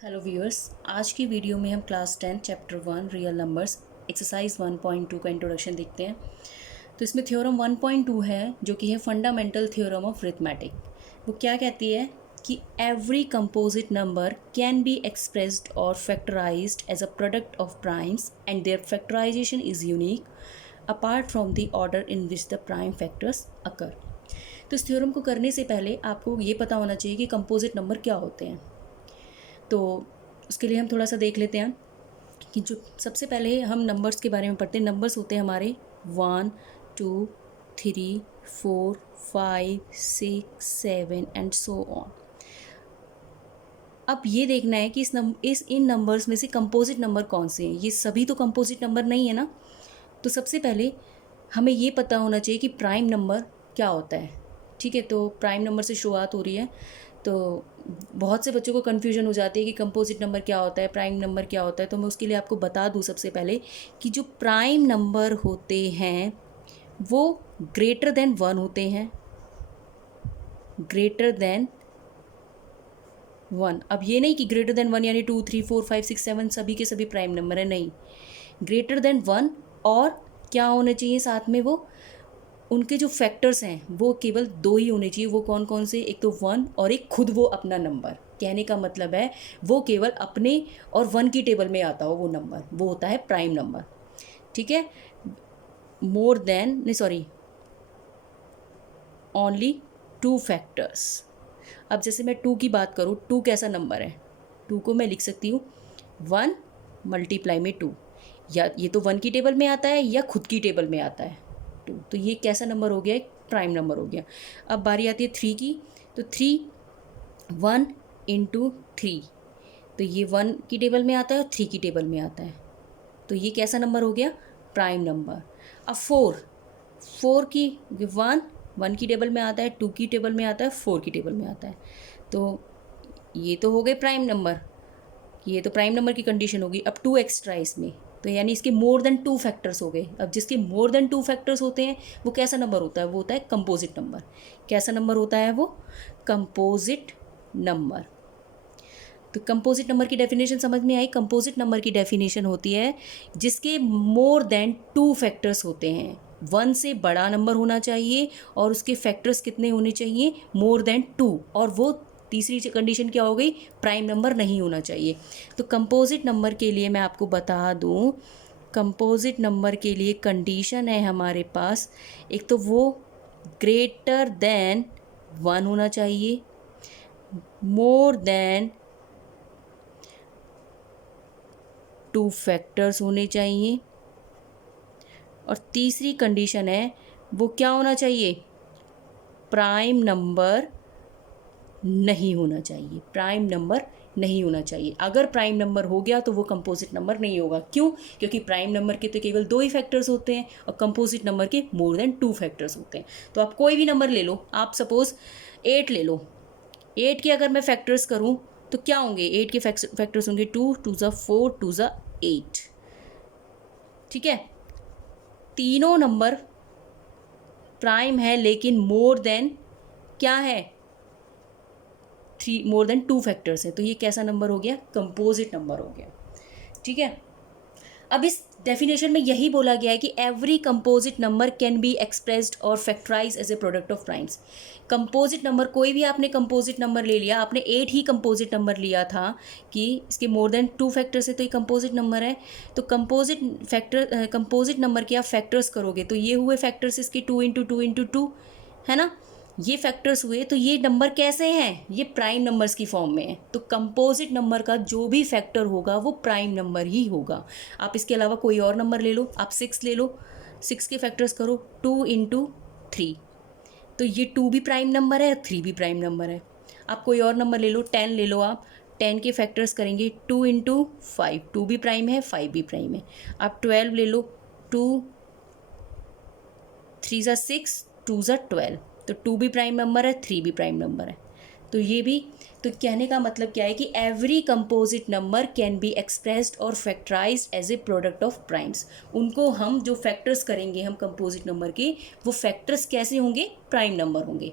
Hello viewers, आज की video में हम class 10 chapter 1 real numbers exercise 1.2 का इंट्रोडक्शन देखते हैं। तो इसमें थ्योरम 1.2 है जो कि है फंडामेंटल थ्योरम ऑफ अरिथमेटिक। वो क्या कहती है कि every composite number can be expressed और factorized as a product of primes and their factorization is unique apart from the order in which the prime factors occur. तो इस theorem को करने से पहले आपको ये पता होना चाहिए कि कंपोजिट नंबर क्या होते हैं। तो उसके लिए हम थोड़ा सा देख लेते हैं कि जो सबसे पहले हम नंबर्स के बारे में पढ़ते हैं। नंबर्स होते हैं हमारे 1, 2, 3, 4, 5, 6, 7 एंड सो ऑन। अब ये देखना है कि इन नंबर्स में से कंपोजिट नंबर कौन से हैं। ये सभी तो कंपोजिट नंबर नहीं है ना। तो सबसे पहले हमें ये पता होना चाहिए कि प्राइम नंबर क्या होता है। ठीक है, तो प्राइम नंबर से शुरुआत हो रही है। तो बहुत से बच्चों को कन्फ्यूजन हो जाती है कि कंपोजिट नंबर क्या होता है, प्राइम नंबर क्या होता है। तो मैं उसके लिए आपको बता दूं सबसे पहले कि जो प्राइम नंबर होते हैं वो ग्रेटर देन 1 होते हैं। Greater than 1। अब ये नहीं कि ग्रेटर देन 1 यानी 2, 3, 4, 5, 6, 7 सभी के सभी प्राइम नंबर है, नहीं। ग्रेटर देन 1 और क्या होने चाहिए साथ में, वो उनके जो फैक्टर्स हैं वो केवल 2 ही होने चाहिए। वो कौन कौन से? एक तो 1 और एक खुद वो अपना नंबर। कहने का मतलब है वो केवल अपने और 1 की टेबल में आता हो वो नंबर, वो होता है प्राइम नंबर। ठीक है, मोर देन नहीं सॉरी ओनली 2 फैक्टर्स। अब जैसे मैं 2 की बात करूँ, 2 कैसा नंबर है? 2 को मैं लिख सकती हूँ 1 मल्टीप्लाई में 2, या ये तो 1 की टेबल में आता है या खुद की टेबल में आता है 2। तो ये कैसा नंबर हो गया? एक प्राइम नंबर हो गया। अब बारी आती है 3 की। तो 3 1 इंटू 3, तो ये 1 की टेबल में आता है और 3 की टेबल में आता है। तो ये कैसा नंबर हो गया? Prime number. अब 4 की 1 की टेबल में आता है, 2 की टेबल में आता है, 4 की टेबल में आता है। तो ये तो हो गए प्राइम नंबर, ये तो प्राइम नंबर की कंडीशन होगी। अब 2 एक्स्ट्रा इसमें, तो यानी इसके मोर देन 2 फैक्टर्स हो गए। अब जिसके मोर देन 2 फैक्टर्स होते हैं वो कैसा नंबर होता है? वो होता है कंपोजिट नंबर। कैसा नंबर होता है वो? Composite number. तो कंपोजिट नंबर की डेफिनेशन समझ में आई? कंपोजिट नंबर की डेफिनेशन होती है जिसके मोर देन 2 फैक्टर्स होते हैं। 1 से बड़ा नंबर होना चाहिए और उसके फैक्टर्स कितने होने चाहिए? More than 2। और वो तीसरी कंडीशन क्या हो गई? प्राइम नंबर नहीं होना चाहिए। तो कंपोजिट नंबर के लिए मैं आपको बता दूं, कंपोजिट नंबर के लिए कंडीशन है हमारे पास, एक तो वो ग्रेटर देन 1 होना चाहिए, मोर देन 2 फैक्टर्स होने चाहिए, और तीसरी कंडीशन है वो क्या होना चाहिए? प्राइम नंबर नहीं होना चाहिए। प्राइम नंबर नहीं होना चाहिए। अगर प्राइम नंबर हो गया तो वो कंपोजिट नंबर नहीं होगा। क्यों? क्योंकि प्राइम नंबर के तो केवल 2 ही फैक्टर्स होते हैं और कंपोजिट नंबर के मोर देन 2 फैक्टर्स होते हैं। तो आप कोई भी नंबर ले लो, आप सपोज 8 ले लो। 8 के अगर मैं फैक्टर्स करूं तो क्या होंगे? 8 के फैक्टर्स होंगे 2, 2 ज़ा 4, 2 ज़ा 8। ठीक है, तीनों नंबर प्राइम है लेकिन मोर देन क्या है? 3, मोर देन 2 फैक्टर्स है। तो ये कैसा नंबर हो गया? कंपोजिट नंबर हो गया। ठीक है, अब इस डेफिनेशन में यही बोला गया है कि every composite number can be expressed और factorize as a product of primes. Composite number, कोई भी आपने कंपोजिट नंबर ले लिया, आपने 8 ही कंपोजिट नंबर लिया था कि इसके मोर देन 2 फैक्टर्स है तो ये कंपोजिट नंबर है। तो कंपोजिट नंबर के आप फैक्टर्स करोगे तो ये हुए फैक्टर्स इसके 2 इंटू 2 इंटू 2, है ना? ये फैक्टर्स हुए। तो ये नंबर कैसे हैं? ये प्राइम नंबर्स की फॉर्म में है। तो कंपोजिट नंबर का जो भी फैक्टर होगा वो प्राइम नंबर ही होगा। आप इसके अलावा कोई और नंबर ले लो, आप 6 ले लो, 6 के फैक्टर्स करो 2 इंटू 3, तो ये 2 भी प्राइम नंबर है, 3 भी प्राइम नंबर है। आप कोई और नंबर ले लो, 10 ले लो, आप 10 के फैक्टर्स करेंगे 2 इंटू 5, 2 भी प्राइम है, 5 भी प्राइम है। आप 12 ले लो, 2 3 ज़ा 6, 2 ज़ा 12, तो 2 भी प्राइम नंबर है, 3 भी प्राइम नंबर है। तो ये भी, तो कहने का मतलब क्या है कि every composite number can be expressed और factorized as a product of primes. उनको हम जो फैक्टर्स करेंगे हम कंपोजिट नंबर के, वो फैक्टर्स कैसे होंगे? प्राइम नंबर होंगे।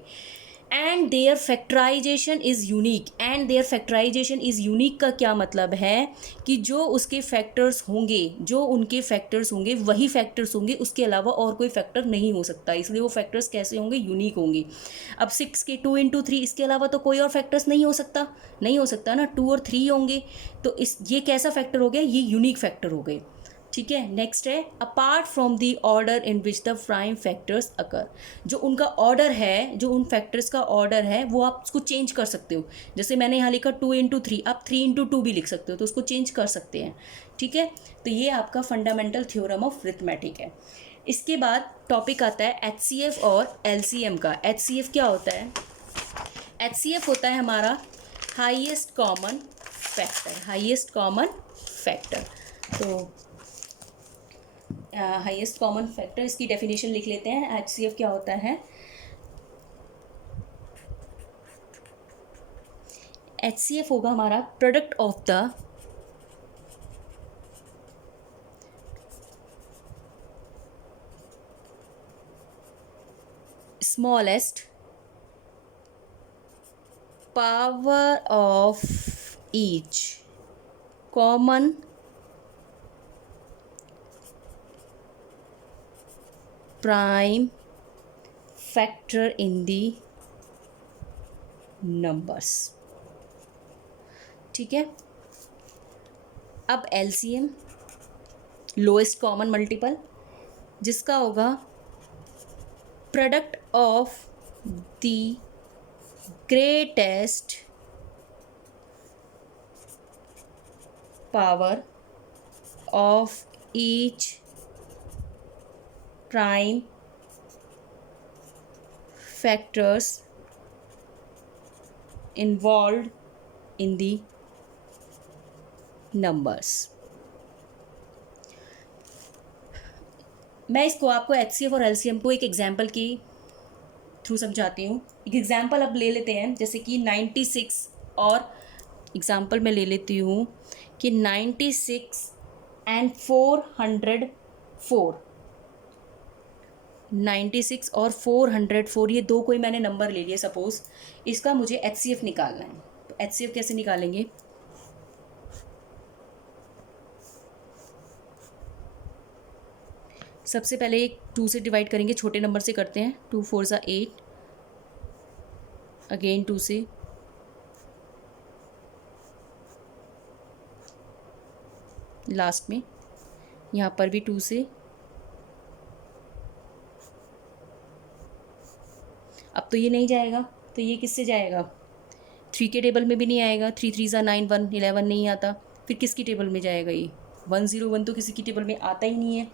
And their factorization is unique. And their factorization is unique का क्या मतलब है कि जो उसके फैक्टर्स होंगे, जो उनके फैक्टर्स होंगे वही फैक्टर्स होंगे, उसके अलावा और कोई फैक्टर नहीं हो सकता, इसलिए वो फैक्टर्स कैसे होंगे, यूनिक होंगे। अब 6 के 2 इंटू 3, इसके अलावा तो कोई और फैक्टर्स नहीं हो सकता, नहीं हो सकता ना, 2 और 3 होंगे, तो इस ये कैसा फैक्टर हो गया, ये यूनिक फैक्टर हो गए। ठीक है, नेक्स्ट है apart from the order in which the prime factors occur. जो उनका ऑर्डर है, जो उन फैक्टर्स का ऑर्डर है, वो आप उसको चेंज कर सकते हो। जैसे मैंने यहाँ लिखा 2 इंटू 3, आप 3 इंटू 2 भी लिख सकते हो, तो उसको चेंज कर सकते हैं। ठीक है, तो ये आपका फंडामेंटल थ्योरम ऑफ अरिथमेटिक है। इसके बाद टॉपिक आता है HCF और LCM का। HCF क्या होता है? HCF होता है हमारा highest common factor. Highest common factor, तो हाईएस्ट कॉमन फैक्टर, इसकी डेफिनेशन लिख लेते हैं। HCF क्या होता है? HCF होगा हमारा product of the smallest power of each common prime factor in the numbers. ठीक है, अब LCM लोएस्ट कॉमन मल्टीपल, जिसका होगा product of the greatest power of each prime factors involved in the numbers. मैं इसको आपको HCF और LCM को एक एग्जाम्पल के थ्रू समझाती हूँ। एक एग्जाम्पल अब ले लेते हैं, जैसे कि 96 और एग्जाम्पल मैं ले लेती हूँ कि 96 एंड 404। 96 और 404, ये दो कोई मैंने नंबर ले लिया सपोज, इसका मुझे HCF निकालना है। तो HCF कैसे निकालेंगे? सबसे पहले एक 2 से डिवाइड करेंगे, छोटे नंबर से करते हैं। 2 4 ज़ा 8, अगेन 2 से, लास्ट में यहाँ पर भी 2 से। अब तो ये नहीं जाएगा, तो ये किससे जाएगा? 3 के टेबल में भी नहीं आएगा। 3 3 ज़ा 9 1 11 नहीं आता। फिर किसकी टेबल में जाएगा? ये 101 तो किसी की टेबल में आता ही नहीं है,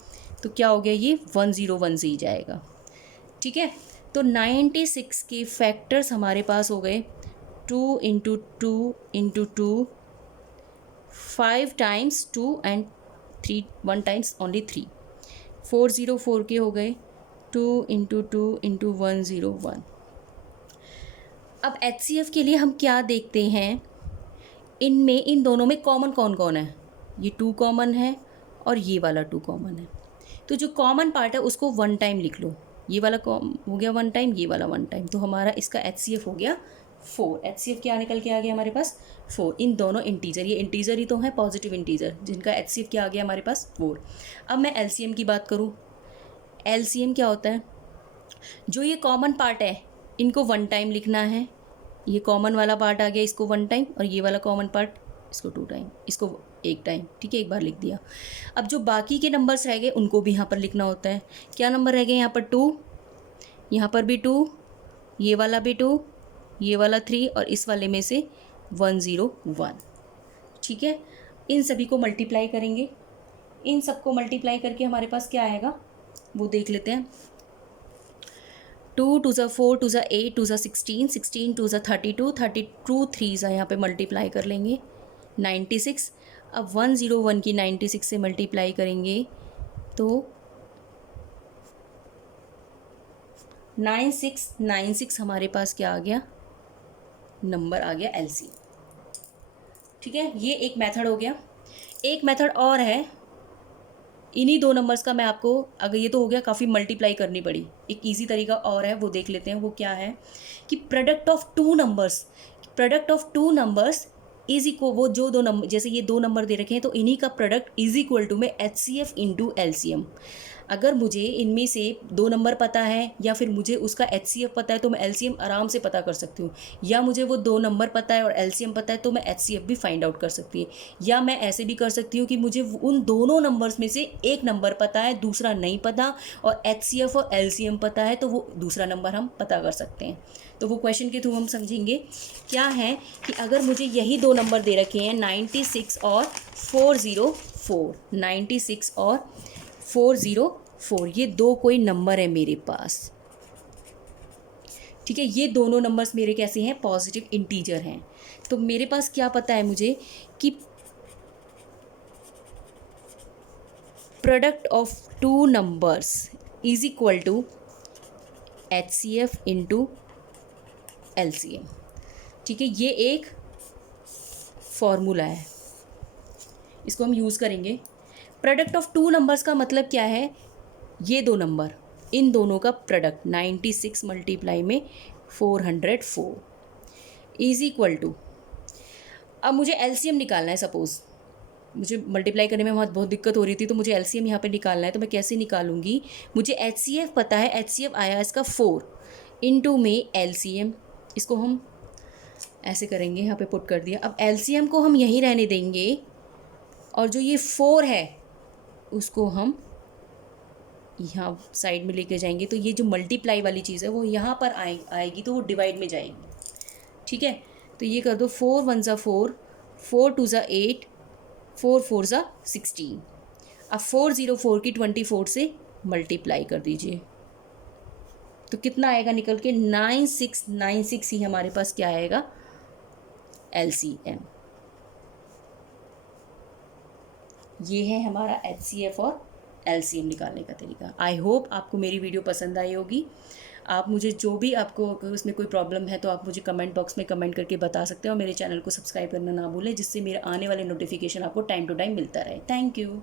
तो क्या हो गया, ये 101 से ही जाएगा। ठीक है, तो 96 के फैक्टर्स हमारे पास हो गए 2 into 2 into 2, 5 times 2 and 3 1 times only 3। 404 के हो गए 2 इंटू 2 इंटू 101। अब HCF के लिए हम क्या देखते हैं, इनमें इन दोनों में कॉमन कौन कौन है? ये 2 कॉमन है और ये वाला 2 कॉमन है। तो जो कॉमन पार्ट है उसको 1 टाइम लिख लो। ये वाला हो गया 1 टाइम, ये वाला 1 टाइम, तो हमारा इसका HCF हो गया 4। HCF क्या निकल के आ गया हमारे पास? 4। इन दोनों इंटीजर, ये इंटीजर ही तो है, पॉजिटिव इंटीजर, जिनका HCF क्या आ गया हमारे पास? 4। अब मैं LCM की बात करूँ, LCM क्या होता है? जो ये कॉमन पार्ट है इनको 1 टाइम लिखना है। ये कॉमन वाला पार्ट आ गया, इसको 1 टाइम, और ये वाला कॉमन पार्ट इसको 2 टाइम, इसको 1 टाइम। ठीक है, एक बार लिख दिया। अब जो बाकी के नंबर्स रह गए उनको भी यहाँ पर लिखना होता है। क्या नंबर रह गए यहाँ पर? 2, यहाँ पर भी 2, ये वाला भी 2, ये वाला 3, और इस वाले में से 101। ठीक है, इन सभी को मल्टीप्लाई करेंगे। इन सबको मल्टीप्लाई करके हमारे पास क्या आएगा वो देख लेते हैं। 2 2 ज़ा 4, 2 ज़ा 8, 2 ज़ा 16, 16 2 ज़ा 32, 32 3 ज़ा यहाँ पे मल्टीप्लाई कर लेंगे 96। अब 101 की 96 से मल्टीप्लाई करेंगे तो 9696 हमारे पास क्या आ गया? नंबर आ गया LCM। ठीक है, ये एक मेथड हो गया। एक मेथड और है, इन्हीं दो नंबर्स का मैं आपको, अगर ये तो हो गया काफ़ी मल्टीप्लाई करनी पड़ी, एक इजी तरीका और है वो देख लेते हैं। वो क्या है कि product of two numbers is equal, वो जो दो नंबर, जैसे ये दो नंबर दे रखे हैं तो इन्हीं का प्रोडक्ट इज इक्वल टू में HCF इंटू LCM। अगर मुझे इनमें से दो नंबर पता है या फिर मुझे उसका HCF पता है तो मैं LCM आराम से पता कर सकती हूँ, या मुझे वो दो नंबर पता है और LCM पता है तो मैं HCF भी फाइंड आउट कर सकती है। या मैं ऐसे भी कर सकती हूँ कि मुझे उन दोनों नंबर्स में से एक नंबर पता है, दूसरा नहीं पता, और HCF और LCM पता है तो वो दूसरा नंबर हम पता कर सकते हैं। तो वो क्वेश्चन के थ्रू हम समझेंगे। क्या है कि अगर मुझे यही दो नंबर दे रखे हैं 96 और 404, 96 और 404, ये दो कोई नंबर है मेरे पास, ठीक है। ये दोनों नंबर्स मेरे कैसे हैं, पॉजिटिव इंटीजर हैं। तो मेरे पास क्या पता है मुझे कि product of two numbers is equal to HCF into LCM, ठीक है। ये एक फॉर्मूला है, इसको हम यूज़ करेंगे। प्रोडक्ट ऑफ टू नंबर्स का मतलब क्या है, ये दो नंबर, इन दोनों का प्रोडक्ट 96 मल्टीप्लाई में 404 इज इक्वल टू, अब मुझे LCM निकालना है। सपोज़ मुझे मल्टीप्लाई करने में बहुत दिक्कत हो रही थी तो मुझे LCM यहाँ पे निकालना है, तो मैं कैसे निकालूंगी। मुझे HCF पता है, HCF आया इसका 4 इंटू में LCM, इसको हम ऐसे करेंगे, यहाँ पे पुट कर दिया। अब LCM को हम यहीं रहने देंगे और जो ये 4 है उसको हम यहाँ साइड में लेके जाएंगे, तो ये जो मल्टीप्लाई वाली चीज़ है वो यहाँ पर आएगी तो वो डिवाइड में जाएगी, ठीक है। तो ये कर दो, 4 1 ज़ा 4, 4 2 ज़ा 8, 4 4 ज़ा 16। अब 404 की 24 से मल्टीप्लाई कर दीजिए तो कितना आएगा निकल के, 9696 ही हमारे पास क्या आएगा, LCM। ये है हमारा HCF और LCM निकालने का तरीका। आई होप आपको मेरी वीडियो पसंद आई होगी। आप मुझे जो भी, आपको उसमें कोई प्रॉब्लम है तो आप मुझे कमेंट बॉक्स में कमेंट करके बता सकते हो, और मेरे चैनल को सब्सक्राइब करना ना भूलें जिससे मेरे आने वाले नोटिफिकेशन आपको टाइम टू टाइम मिलता रहे। Thank you.